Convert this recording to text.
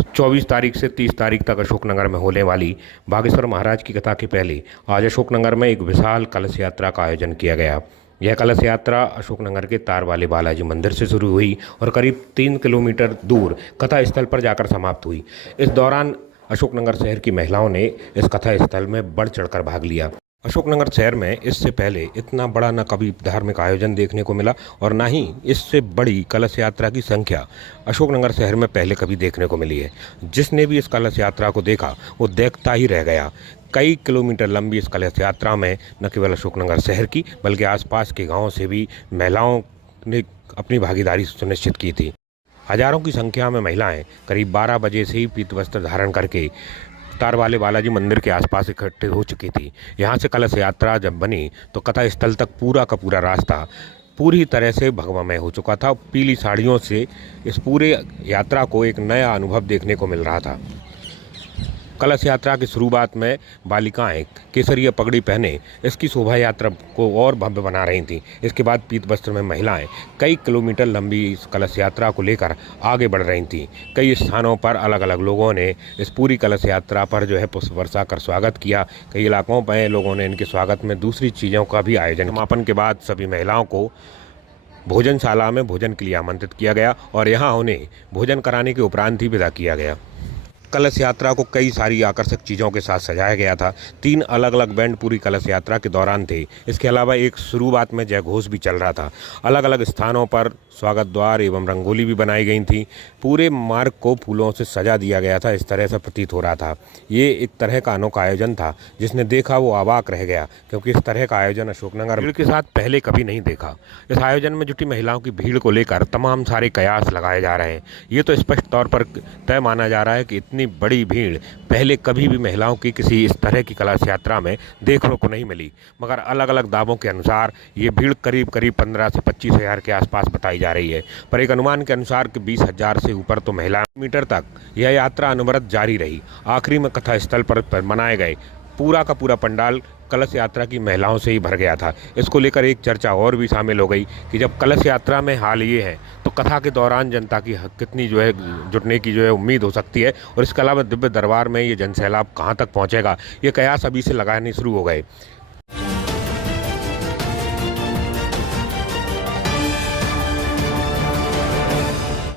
24 तारीख से 30 तारीख तक अशोकनगर में होने वाली बागेश्वर महाराज की कथा के पहले आज अशोकनगर में एक विशाल कलश यात्रा का आयोजन किया गया। यह कलश यात्रा अशोकनगर के तार वाले बालाजी मंदिर से शुरू हुई और करीब 3 किलोमीटर दूर कथा स्थल पर जाकर समाप्त हुई। इस दौरान अशोकनगर शहर की महिलाओं ने इस कथा स्थल में बढ़ चढ़कर भाग लिया। अशोकनगर शहर में इससे पहले इतना बड़ा न कभी धार्मिक आयोजन देखने को मिला और न ही इससे बड़ी कलश यात्रा की संख्या अशोकनगर शहर में पहले कभी देखने को मिली है। जिसने भी इस कलश यात्रा को देखा वो देखता ही रह गया। कई किलोमीटर लंबी इस कलश यात्रा में न केवल अशोकनगर शहर की बल्कि आसपास के गांवों से भी महिलाओं ने अपनी भागीदारी सुनिश्चित की थी। हजारों की संख्या में महिलाएं करीब 12 बजे से ही पीत वस्त्र धारण करके तार वाले बालाजी मंदिर के आसपास इकट्ठे हो चुकी थी। यहाँ से कलश यात्रा जब बनी तो कथा स्थल तक पूरा का पूरा रास्ता पूरी तरह से भगवामय हो चुका था। पीली साड़ियों से इस पूरे यात्रा को एक नया अनुभव देखने को मिल रहा था। कलश यात्रा की शुरुआत में बालिकाएं केसरिया पगड़ी पहने इसकी शोभा यात्रा को और भव्य बना रही थीं। इसके बाद पीत वस्त्र में महिलाएं कई किलोमीटर लंबी इस कलश यात्रा को लेकर आगे बढ़ रही थीं। कई स्थानों पर अलग अलग लोगों ने इस पूरी कलश यात्रा पर पुष्प वर्षा कर स्वागत किया। कई इलाकों पर लोगों ने इनके स्वागत में दूसरी चीज़ों का भी आयोजन। समापन के बाद सभी महिलाओं को भोजनशाला में भोजन के लिए आमंत्रित किया गया और यहाँ उन्हें भोजन कराने के उपरांत ही विदा किया गया। कलश यात्रा को कई सारी आकर्षक चीज़ों के साथ सजाया गया था। 3 अलग अलग बैंड पूरी कलश यात्रा के दौरान थे। इसके अलावा एक शुरुआत में जय घोष भी चल रहा था। अलग अलग स्थानों पर स्वागत द्वार एवं रंगोली भी बनाई गई थी। पूरे मार्ग को फूलों से सजा दिया गया था। इस तरह से प्रतीत हो रहा था ये एक तरह का अनोखा आयोजन था। जिसने देखा वो अवाक रह गया, क्योंकि इस तरह का आयोजन अशोकनगर भीड़ के साथ पहले कभी नहीं देखा। इस आयोजन में जुटी महिलाओं की भीड़ को लेकर तमाम सारे कयास लगाए जा रहे हैं। ये तो स्पष्ट तौर पर तय माना जा रहा है कि इतनी बड़ी भीड़ पहले कभी भी महिलाओं की किसी इस तरह की कलश यात्रा में देखने को नहीं मिली। मगर अलग अलग दावों के अनुसार ये भीड़ करीब 15 से 25 हज़ार के आसपास बताई जा रही है। पर एक अनुमान के अनुसार कि 20 हज़ार से ऊपर तो महिला मीटर तक यह यात्रा अनवरत जारी रही। आखिरी में कथा स्थल पर बनाए गए पूरा का पूरा पंडाल कलश यात्रा की महिलाओं से ही भर गया था। इसको लेकर एक चर्चा और भी शामिल हो गई कि जब कलश यात्रा में हाल ये है तो कथा के दौरान जनता की कितनी जुटने की उम्मीद हो सकती है, और इसके अलावा दिव्य दरबार में ये जनसैलाब कहाँ तक पहुँचेगा, ये कयास अभी से लगाने शुरू हो गए।